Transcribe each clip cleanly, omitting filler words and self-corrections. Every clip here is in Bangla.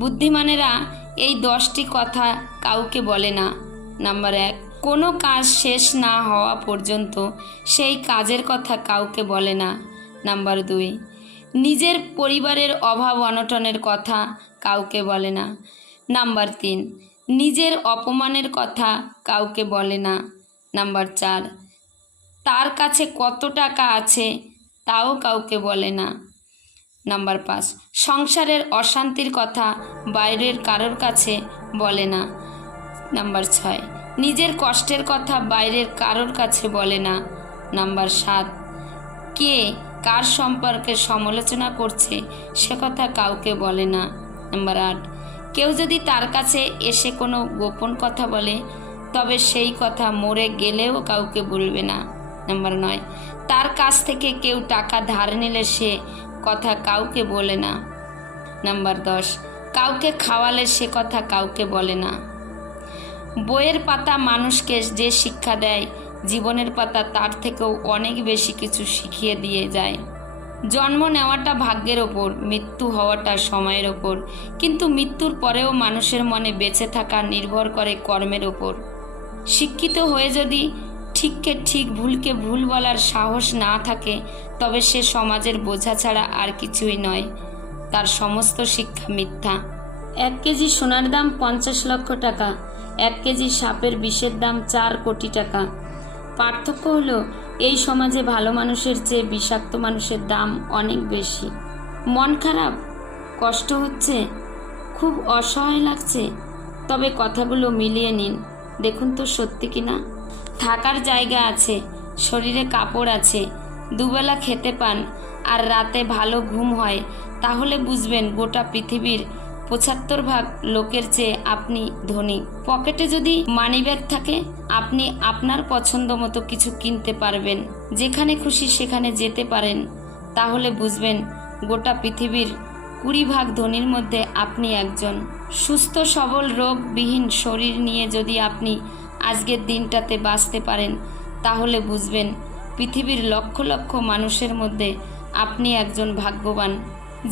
বুদ্ধিমানেরা এই 10টি কথা কাউকে বলে না। নাম্বার 1, কোনো কাজ শেষ না হওয়া পর্যন্ত সেই কাজের কথা কাউকে বলে না। নাম্বার 2, নিজের পরিবারের অভাব অনটনের কথা কাউকে বলে না। নাম্বার 3, নিজের অপমানের কথা কাউকে বলে না। নাম্বার 4, তার কাছে কত টাকা আছে তাও কাউকে বলে না। নাম্বার 5, সংসারের অশান্তির কথা বাইরের কারোর কাছে বলে না। নাম্বার 6, নিজের কষ্টের কথা বাইরের কারোর কাছে বলে না। নাম্বার 7, কে কার সম্পর্কে সমালোচনা করছে সে কথা কাউকে বলে না। নাম্বার 8, কেউ যদি তার কাছে এসে কোনো গোপন কথা বলে তবে সেই কথা মরে গেলেও কাউকে বলবে না। নাম্বার 9, তার কাছ থেকে কেউ টাকা ধার নিলে সে কথা কাউকে বলে না। নাম্বার 10, কাউকে খাওয়ালে সে কথা কাউকে বলে না। বইয়ের পাতা মানুষকে যে শিক্ষা দেয়, জীবনের পাতা তার থেকেও অনেক বেশি কিছু শিখিয়ে দিয়ে যায়। জন্ম নেওয়াটা ভাগ্যের ওপর, মৃত্যু হওয়াটা সময়ের ওপর, কিন্তু মৃত্যুর পরেও মানুষের মনে বেঁচে থাকা নির্ভর করে কর্মের ওপর। শিক্ষিত হয়ে যদি ঠিককে ঠিক ভুলকে ভুল বলার সাহস না থাকে তবে সে সমাজের বোঝা ছাড়া আর কিছুই নয়। তার সমস্ত শিক্ষা মিথ্যা। 1 কেজি সোনার দাম 50 লক্ষ টাকা, 1 কেজি সাপের বিষের দাম 4 কোটি টাকা। পার্থক্য হলো এই সমাজে ভালো মানুষের চেয়ে বিষাক্ত মানুষের দাম অনেক বেশি। মন খারাপ, কষ্ট হচ্ছে, খুব অসহায় লাগছে, তবে কথাগুলো মিলিয়ে নিন, দেখুন তো সত্যি কিনা। থাকার জায়গা আছে, শরীরে কাপড় আছে, দুবেলা খেতে পান আর রাতে ভালো ঘুম হয়, তাহলে বুঝবেন গোটা পৃথিবীর 75 ভাগ লোকের চেয়ে আপনি ধনী। পকেটে যদি মানিব্যাগ থাকে আপনি আপনার পছন্দ মতো কিছু কিনতে পারবেন, যেখানে খুশি সেখানে যেতে পারেন, তাহলে বুঝবেন গোটা পৃথিবীর 20 ভাগ ধনীর মধ্যে আপনি একজন। সুস্থ সবল রোগবিহীন শরীর নিয়ে যদি আপনি আজকের দিনটাতে বাঁচতে পারেন তাহলে বুঝবেন পৃথিবীর লক্ষ লক্ষ মানুষের মধ্যে আপনি একজন ভাগ্যবান।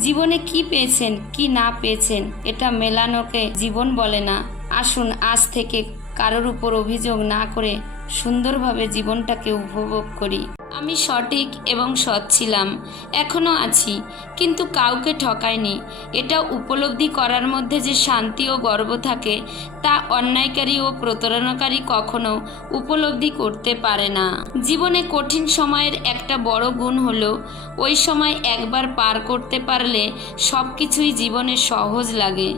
জীবনে কি পেয়েছেন কি না পেয়েছেন এটা মেলানোকে জীবন বলে না। আসুন আজ থেকে কারোর উপর অভিযোগ না করে সুন্দরভাবে জীবনটাকে উপভোগ করি। আমি সঠিক এবং সৎ ছিলাম, এখনও আছি, কিন্তু কাউকে ঠকাইনি। এটা উপলব্ধি করার মধ্যে যে শান্তি ও গর্ব থাকে তা অন্যায়কারী ও প্রতারণাকারী কখনো উপলব্ধি করতে পারে না। জীবনে কঠিন সময়ের একটা বড় গুণ হলো ওই সময় একবার পার করতে পারলে সব কিছুই জীবনে সহজ লাগে।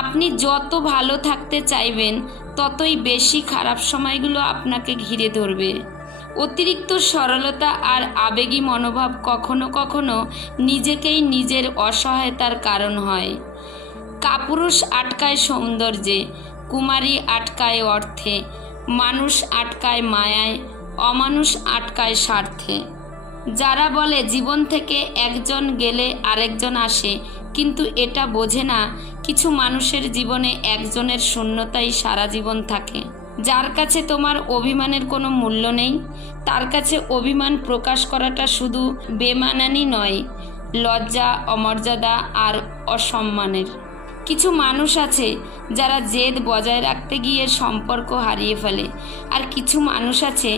আপনি যত ভালো থাকতে চাইবেন ততই বেশি খারাপ সময়গুলো আপনাকে ঘিরে ধরবে। অতিরিক্ত সরলতা আর আবেগী মনোভাব কখনো কখনো নিজেকেই নিজের অসহায়তার কারণ হয়। কাপুরুষ আটকায় সৌন্দর্যে, কুমারী আটকায় অর্থে, মানুষ আটকায় মায়ায়, অমানুষ আটকায় স্বার্থে। যারা বলে জীবন থেকে একজন গেলে আরেকজন আসে, কিন্তু এটা বোঝে না কিছু মানুষের জীবনে একজনের শূন্যতাই সারা জীবন থাকে। যার কাছে তোমার অভিমানের কোনো মূল্য নেই তার কাছে অভিমান প্রকাশ করাটা শুধু বেমানানি নয়, লজ্জা, অমর্যাদা আর অসম্মানের। কিছু মানুষ আছে যারা জেদ বজায় রাখতে গিয়ে সম্পর্ক হারিয়ে ফেলে, আর কিছু মানুষ আছে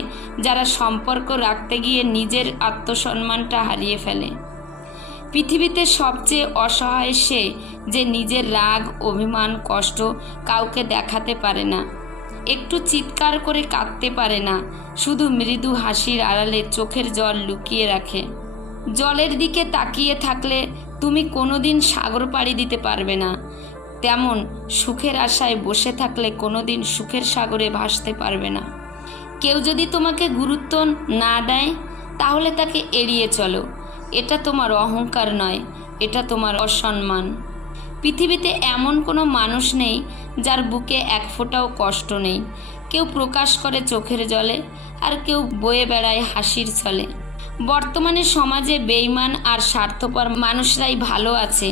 যারা সম্পর্ক রাখতে গিয়ে নিজের আত্মসম্মানটা হারিয়ে ফেলে। পৃথিবীতে সবচেয়ে অসহায় সে যে নিজের রাগ, অভিমান, কষ্ট কাউকে দেখাতে পারে না, একটু চিৎকার করে কাঁদতে পারে না, শুধু মৃদু হাসির আড়ালে চোখের জল লুকিয়ে রাখে। জলের দিকে তাকিয়ে থাকলে তুমি কোনোদিন সাগর পাড়ি দিতে পারবে না, তেমন সুখের আশায় বসে থাকলে কোনোদিন সুখের সাগরে ভাসতে পারবে না। কেউ যদি তোমাকে গুরুত্ব না দেয় তাহলে তাকে এড়িয়ে চলো, এটা তোমার অহংকার নয়, এটা তোমার অসম্মান। পৃথিবীতে এমন কোনো মানুষ নেই যার বুকে এক ফোঁটাও কষ্ট নেই। কেউ প্রকাশ করে চোখের জলে আর কেউ বয়ে বেড়ায় হাসির ছলে। বর্তমানে সমাজে বেঈমান আর স্বার্থপর মানুষরাই ভালো আছে,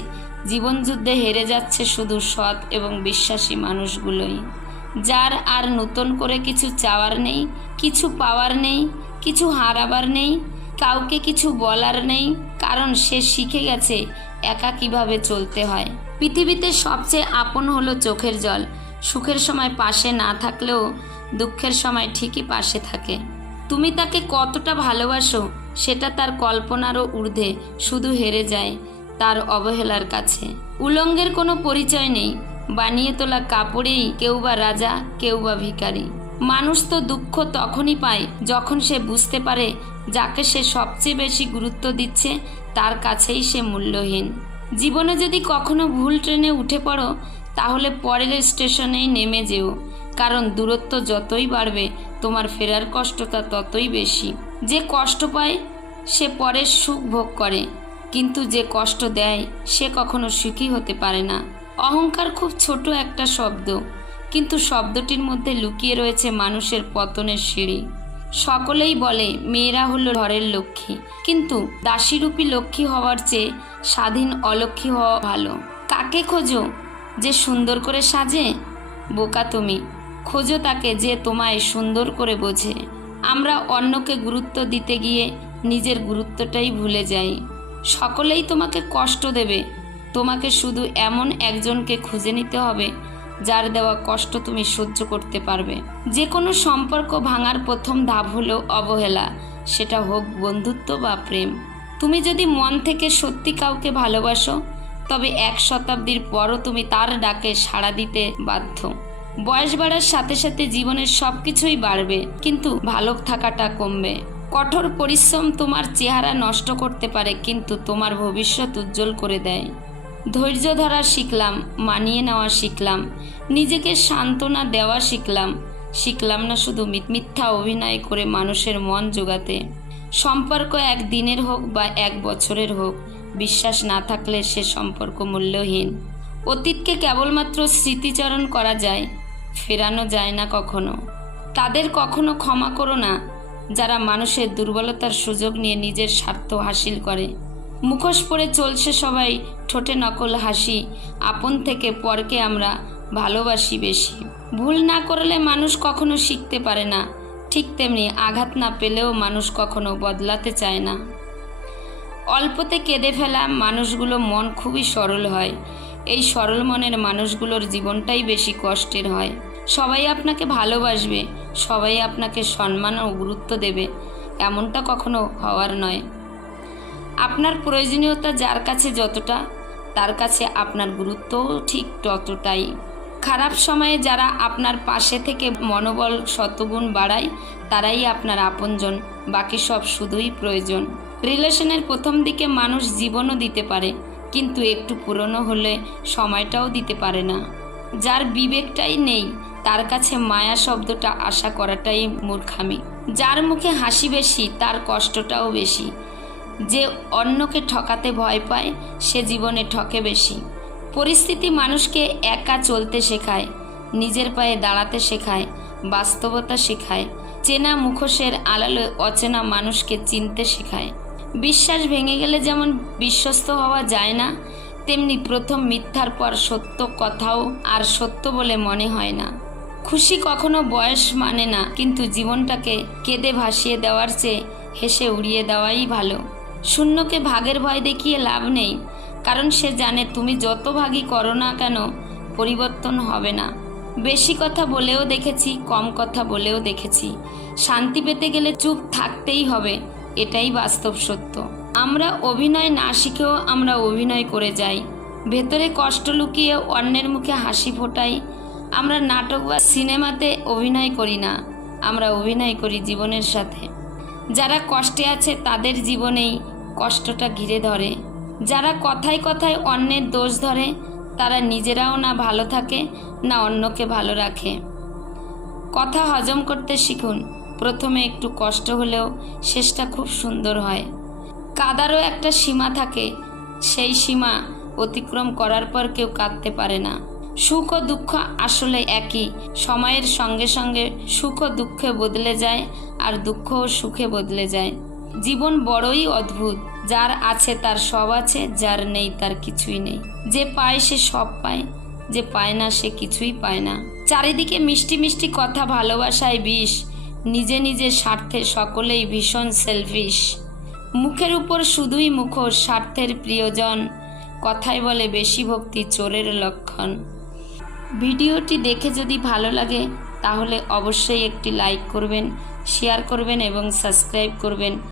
জীবনযুদ্ধে হেরে যাচ্ছে শুধু সৎ এবং বিশ্বাসী মানুষগুলোই। যার আর নতুন করে কিছু চাওয়ার নেই, কিছু পাওয়ার নেই, কিছু হারাবার নেই, কাউকে কিছু বলার নেই, কারণ সে শিখে গেছে একা কিভাবে চলতে হয়। পৃথিবীতে সবচেয়ে আপন হলো চোখের জল। সুখের সময় পাশে না থাকলেও দুঃখের সময় ঠিকই পাশে থাকে। তুমি তাকে কতটা ভালোবাসো সেটা তার কল্পনারও ঊর্ধ্বে, শুধু হেরে যায় তার অবহেলার কাছে। উলঙ্গের কোনো পরিচয় নেই, বানিয়ে তোলা কাপড়েই কেউ বা রাজা, কেউ বা ভিখারি। মানুষ তো দুঃখ তখনই পায় যখন সে বুঝতে পারে যাকে সে সবচেয়ে বেশি গুরুত্ব দিচ্ছে তার কাছেই সে মূল্যহীন। জীবনে যদি কখনো ভুল ট্রেনে উঠে পড়ো তাহলে পরের স্টেশনেই নেমে যেও, কারণ দূরত্ব যতই বাড়বে তোমার ফেরার কষ্টটা ততই বেশি। যে কষ্ট পায় সে পরের সুখ ভোগ করে, কিন্তু যে কষ্ট দেয় সে কখনো সুখী হতে পারে না। অহংকার খুব ছোট একটা শব্দ, কিন্তু শব্দটির মধ্যে লুকিয়ে রয়েছে মানুষের পতনের সিঁড়ি। সকলেই বলে মেয়েরা হলো ঘরের লক্ষ্মী, কিন্তু দাসীরূপী লক্ষ্মী হওয়ার চেয়ে স্বাধীন অলক্ষ্মী হওয়া ভালো। কাকে খোঁজো? যে সুন্দর করে সাজে? বোকা তুমি, খোঁজো তাকে যে তোমায় সুন্দর করে বোঝে। আমরা অন্যকে গুরুত্ব দিতে গিয়ে নিজের গুরুত্বটাই ভুলে যাই। সকলেই তোমাকে কষ্ট দেবে, তোমাকে শুধু এমন একজনকে খুঁজে নিতে হবে যার দেওয়া কষ্ট তুমি সহ্য করতে পারবে। যে কোনো সম্পর্ক ভাঙার প্রথম ধাপ হলো অবহেলা, সেটা হোক বন্ধুত্ব বা প্রেম। তুমি যদি মন থেকে সত্যি কাউকে ভালোবাসো তবে 1 শতাব্দীর পরও তুমি তার ডাকে সাড়া দিতে বাধ্য। বয়স বাড়ার সাথে সাথে জীবনের সব কিছুই বাড়বে, কিন্তু ভালো থাকাটা কমবে। কঠোর পরিশ্রম তোমার চেহারা নষ্ট করতে পারে, কিন্তু তোমার ভবিষ্যৎ উজ্জ্বল করে দেয়। ধৈর্য ধরা শিখলাম, মানিয়ে নেওয়া শিখলাম, নিজেকে সান্ত্বনা দেওয়া শিখলাম না শুধু মিথ্যা অভিনয় করে মানুষের মন জোগাতে। সম্পর্ক 1 দিনের হোক বা 1 বছরের হোক, বিশ্বাস না থাকলে সে সম্পর্ক মূল্যহীন। অতীতকে কেবলমাত্র স্মৃতিচারণ করা যায়, ফেরানো যায় না কখনো। তাদের কখনো ক্ষমা করো না যারা মানুষের দুর্বলতার সুযোগ নিয়ে নিজের স্বার্থ হাসিল করে। মুখোশ পরে চলছে সবাই, ঠোঁটে নকল হাসি। আপন থেকে পরকে আমরা ভালোবাসি বেশি। ভুল না করলে মানুষ কখনো শিখতে পারে না, ঠিক তেমনি আঘাত না পেলেও মানুষ কখনো বদলাতে চায় না। অল্পতে কেঁদে ফেলা মানুষগুলো মন খুবই সরল হয়। এই সরল মনের মানুষগুলোর জীবনটাই বেশি কষ্টের হয়। সবাই আপনাকে ভালোবাসবে, সবাই আপনাকে সম্মান ও গুরুত্ব দেবে, এমনটা কখনো হওয়ার নয়। আপনার প্রয়োজনীয়তা যার কাছে যতটা, তার কাছে আপনার গুরুত্বও ঠিক ততটাই। খারাপ সময়ে যারা আপনার পাশে থেকে মনোবল শতগুণ বাড়ায় তারাই আপনার আপনজন, বাকি সব শুধুই প্রয়োজন। রিলেশনের প্রথম দিকে মানুষ জীবনও দিতে পারে, কিন্তু একটু পুরনো হলে সময়টাও দিতে পারে না। যার বিবেকটাই নেই তার কাছে মায়া শব্দটা আশা করাটাই মূর্খামি। যার মুখে হাসি বেশি তার কষ্টটাও বেশি। যে অন্যকে ঠকাতে ভয় পায় সে জীবনে ঠকে বেশি। পরিস্থিতি মানুষকে একা চলতে শেখায়, নিজের পায়ে দাঁড়াতে শেখায়, বাস্তবতা শেখায়। চেনা মুখোশের আড়ালে অচেনা মানুষকে চিনতে শেখায়। বিশ্বাস ভেঙে গেলে যেমন বিশ্বস্ত হওয়া যায় না, তেমনি প্রথম মিথ্যার পর সত্য কথাও আর সত্য বলে মনে হয় না। খুশি কখনো বয়স মানে না, কিন্তু জীবনটাকে কেঁদে ভাসিয়ে দেওয়ার চেয়ে হেসে উড়িয়ে দেওয়াই ভালো। শূন্যকে ভাগের ভয় দেখিয়ে লাভ নেই, কারণ সে জানে তুমি যত ভাগই করো না কেন পরিবর্তন হবে না। বেশি কথা বলেও দেখেছি, কম কথা বলেও দেখেছি। শান্তি পেতে গেলে চুপ থাকতেই হবে, এটাই বাস্তব সত্য। আমরা অভিনয় না শিখেও আমরা অভিনয় করে যাই, ভেতরে কষ্ট লুকিয়ে অন্যের মুখে হাসি ফোটাই। আমরা নাটক বা সিনেমাতে অভিনয় করি না, আমরা অভিনয় করি জীবনের সাথে। যারা কষ্টে আছে তাদের জীবনেই কষ্টটা ঘিরে ধরে। যারা কথায় কথায় অন্যের দোষ ধরে তারা নিজেরাও না ভালো থাকে না অন্যকে ভালো রাখে। কথা হজম করতে শিখুন, প্রথমে একটু কষ্ট হলেও শেষটা খুব সুন্দর হয়। কাঁদারও একটা সীমা থাকে, সেই সীমা অতিক্রম করার পর কেউ কাঁদতে পারে না। সুখ ও দুঃখ আসলে একই, সময়ের সঙ্গে সঙ্গে সুখ ও দুঃখে বদলে যায় আর দুঃখ ও সুখে বদলে যায়। জীবন বড়ই অদ্ভুত, যার আছে তার সব আছে, যার নেই তার কিছুই নেই। যে পায় সে সব পায়, যে পায় না সে কিছুই পায় না। চারিদিকে মিষ্টি মিষ্টি কথা, ভালোবাসায় বিষ, নিজে নিজের স্বার্থে সকলেই ভীষণ সেলফিশ। মুখের উপর শুধুই মুখোশ, স্বার্থের প্রিয়জন, কথায় বলে বেশি ভক্তি চোরের লক্ষণ। ভিডিওটি দেখে যদি ভালো লাগে তাহলে অবশ্যই একটি লাইক করবেন, শেয়ার করবেন এবং সাবস্ক্রাইব করবেন।